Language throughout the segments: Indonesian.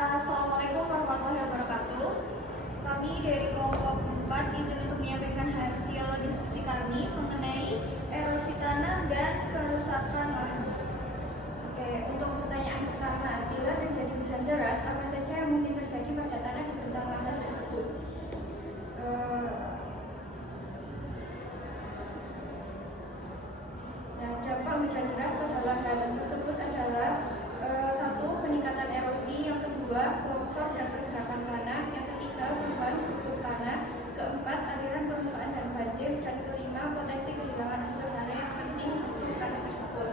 Assalamualaikum warahmatullahi wabarakatuh. Kami dari kelompok 4 izin untuk menyampaikan hasil diskusi kami mengenai erosi tanah dan kerusakan lahan. Oke, untuk pertanyaan pertama, bila terjadi hujan deras, apa saja yang mungkin terjadi pada tanah di bentang lahan tersebut? Nah, dampak hujan deras pada lahan tersebut adalah satu, peningkatan erosi, yang kedua, longsor dan pergerakan tanah, yang ketiga, perubahan struktur tanah, keempat, aliran permukaan dan banjir, dan kelima, potensi kehilangan unsur tanah yang penting untuk tanah tersebut.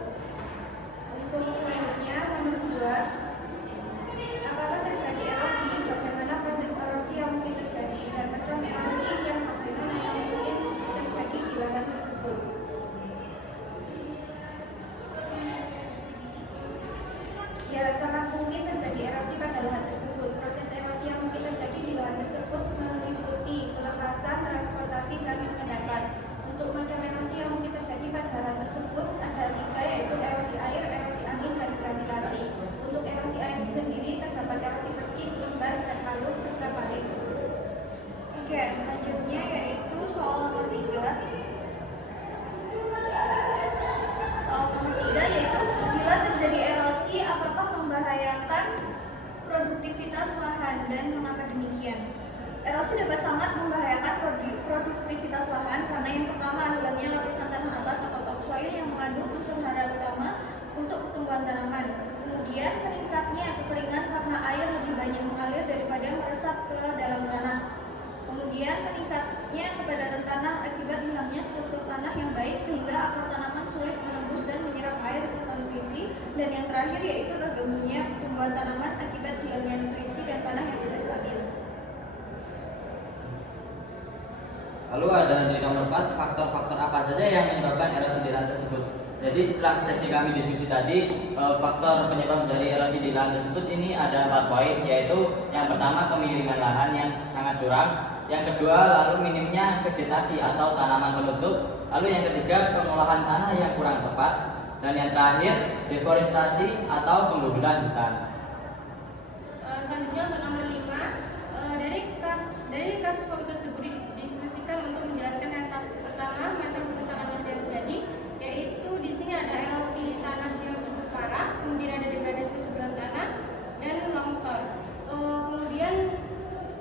Untuk selanjutnya, nomor 2, apakah terjadi erosi, bagaimana proses erosi yang mungkin terjadi, dan macam erosi yang bagaimana yang mungkin terjadi di lahan tersebut. Ya, sangat mungkin terjadi erosi pada lahan tersebut. Proses erosi yang mungkin terjadi di lahan tersebut meliputi pelepasan, transportasi, dan pengendapan. Untuk macam erosi yang mungkin terjadi pada lahan tersebut ada 3, yaitu erosi air, erosi angin, dan gravitasi. Untuk erosi air sendiri terdapat erosi percik, lembar, dan alur, serta parit. Oke, selanjutnya yaitu soal nomor 3. Soal nomor 3 yaitu bila terjadi erosi apakah membahayakan produktivitas lahan dan mengapa demikian? Erosi dapat sangat membahayakan produktivitas lahan karena yang pertama hilangnya lapisan tanah atas atau topsoil yang mengandung unsur hara utama untuk pertumbuhan tanaman. Kemudian meningkatnya kekeringan karena air lebih banyak mengalir daripada meresap ke dalam tanah. Kemudian meningkatnya kepadatan tanah akibat hilangnya struktur tanah yang baik sehingga akar tanaman sulit menembus dan menyerap air serta nutrisi. Dan yang terakhir yaitu terganggunya pertumbuhan tanaman akibat hilangnya nutrisi dan tanah yang tidak stabil. Lalu ada di nomor 4, faktor-faktor apa saja yang menyebabkan erosi di lahan tersebut. Jadi setelah sesi kami diskusi tadi, faktor penyebab dari erosi di lahan tersebut ini ada 4 poin, yaitu yang pertama kemiringan lahan yang sangat curam, yang kedua lalu minimnya vegetasi atau tanaman penutup, lalu yang ketiga pengolahan tanah yang kurang tepat, dan yang terakhir deforestasi atau pengguguran hutan. Selanjutnya untuk nomor 5, dari kasus waktu tersebut didiskusikan untuk menjelaskan yang pertama macam kerusakan lahan yang terjadi, yaitu di sini ada erosi tanah yang cukup parah, kemudian ada degradasi kesuburan tanah dan longsor. Kemudian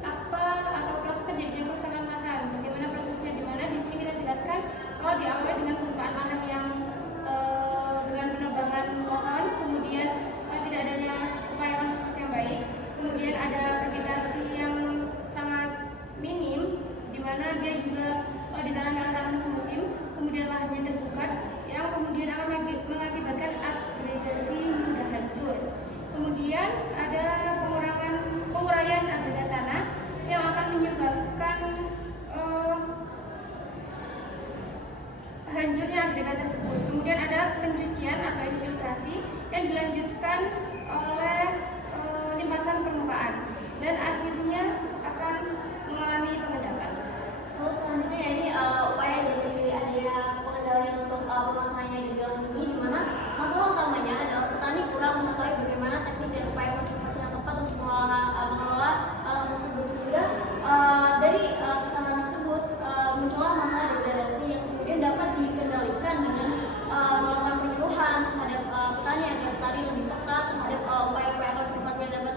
apa atau proses terjadinya kerusakan lahan, bagaimana prosesnya, di mana di sini kita jelaskan kalau diawali dengan pembukaan lahan yang dengan penebangan pohon, kemudian tidak adanya upaya konservasi yang baik, kemudian ada vegetasi yang sangat minim, di mana dia juga ditanami oleh tanaman semusim, kemudian lahannya terbuka, yang kemudian akan mengakibatkan agregasi mudah hancur. Kemudian ada penguraian agregat tanah yang akan menyebabkan hancurnya agregat tersebut. Kemudian ada pencucian atau infiltrasi yang dilanjutkan oleh limpasan permukaan dan akhirnya akan mengalami pengendapan. Lalu selanjutnya ini upaya dari adanya pengendalian untuk permasalahannya di lahan ini, di mana masalah utamanya adalah petani kurang mengetahui bagaimana teknik dan upaya konservasi yang tepat untuk mengelola lahan tersebut, sehingga dari kesalahan tersebut muncullah masalah degradasi yang kemudian dapat dikendalikan dengan melakukan penyuluhan terhadap petani agar petani lebih peka terhadap upaya-upaya konservasi yang dapat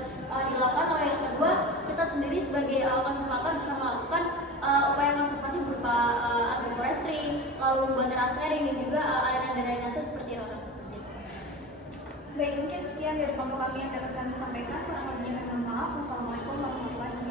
dilakukan. Lalu yang kedua, kita sendiri sebagai konservator bisa melakukan upaya konservasi berupa agroforestry, lalu membuat terasering dan juga aliran dan drainase seperti itu. Baik, mungkin sekian dari kelompok kami yang dapat kami sampaikan. Kurang lebihnya kami mohon maaf. Wassalamualaikum warahmatullahi wabarakatuh.